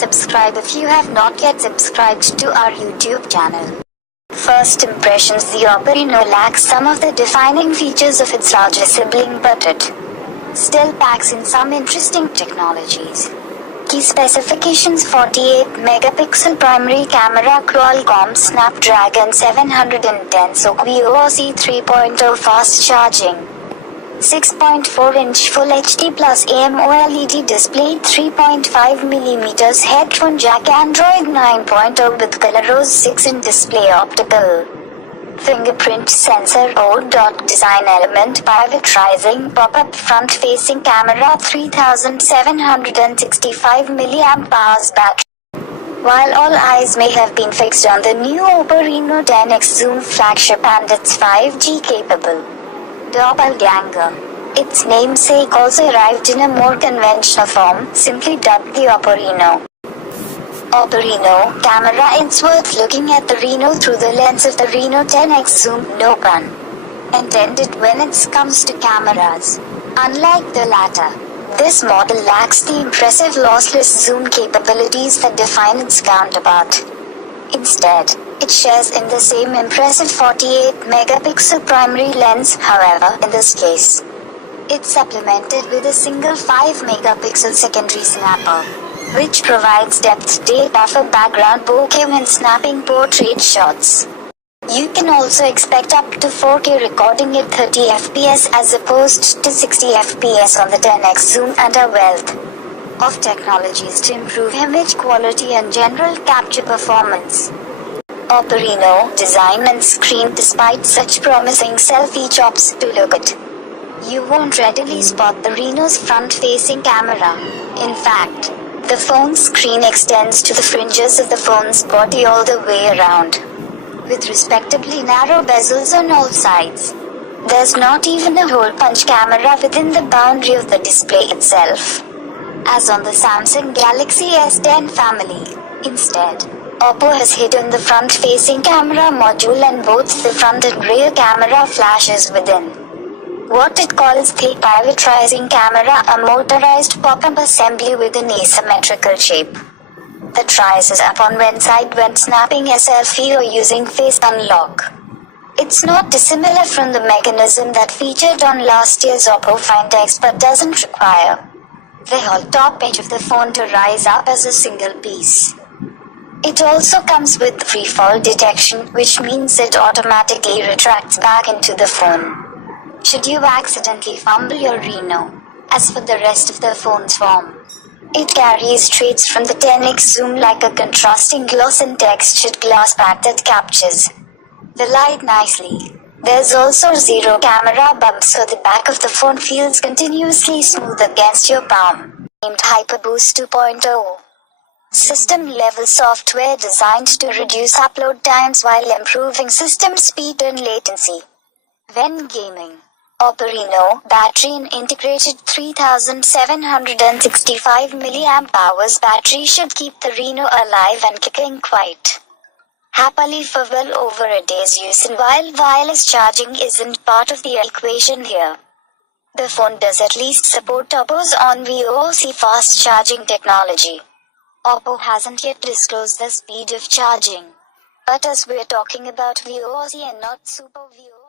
subscribe if you have not yet subscribed to our YouTube channel. First impressions: the Oppo Reno lacks some of the defining features of its larger sibling, but it still packs in some interesting technologies. Key specifications: 48 megapixel primary camera, Qualcomm Snapdragon 710 SoC, VOC 3.0 fast charging, 6.4-inch Full HD Plus AMOLED display, 3.5mm headphone jack, Android 9.0 with ColorOS 6-inch display, optical fingerprint sensor, O-dot design element, pivot rising pop-up front-facing camera, 3765 mAh battery. While all eyes may have been fixed on the new Oppo Reno 10X Zoom flagship and its 5G capable doppelganger, its namesake also arrived in a more conventional form, simply dubbed the Oppo Reno. Oppo Reno camera. It's worth looking at the Reno through the lens of the Reno 10X Zoom, no pun intended when it comes to cameras. Unlike the latter, this model lacks the impressive lossless zoom capabilities that define its counterpart. Instead, it shares in the same impressive 48 megapixel primary lens. However, in this case, it's supplemented with a single 5 megapixel secondary snapper, which provides depth data for background bokeh when snapping portrait shots. You can also expect up to 4K recording at 30 fps as opposed to 60 fps on the 10X Zoom, and a wealth of technologies to improve image quality and general capture performance. Oppo Reno design and screen. Despite such promising selfie chops to look at, you won't readily spot the Reno's front-facing camera. In fact, the phone's screen extends to the fringes of the phone's body all the way around, with respectably narrow bezels on all sides. There's not even a hole-punch camera within the boundary of the display itself, as on the Samsung Galaxy S10 family. Instead, Oppo has hidden the front-facing camera module and both the front and rear camera flashes within what it calls the pivot rising camera, a motorized pop-up assembly with an asymmetrical shape that rises up on one side when snapping a selfie or using face unlock. It's not dissimilar from the mechanism that featured on last year's Oppo Find X, but doesn't require the whole top edge of the phone to rise up as a single piece. It also comes with freefall detection, which means it automatically retracts back into the phone should you accidentally fumble your Reno. As for the rest of the phone's form, it carries traits from the 10X Zoom, like a contrasting gloss and textured glass back that captures the light nicely. There's also zero camera bumps, so the back of the phone feels continuously smooth against your palm. Named HyperBoost 2.0. System-level software designed to reduce upload times while improving system speed and latency when gaming. Oppo Reno battery. An integrated 3765 mAh battery should keep the Reno alive and kicking quite happily for well over a day's use, and while wireless charging isn't part of the equation here, the phone does at least support Oppo's own VOC fast charging technology. Oppo hasn't yet disclosed the speed of charging, but as we're talking about VOC and not Super VOC,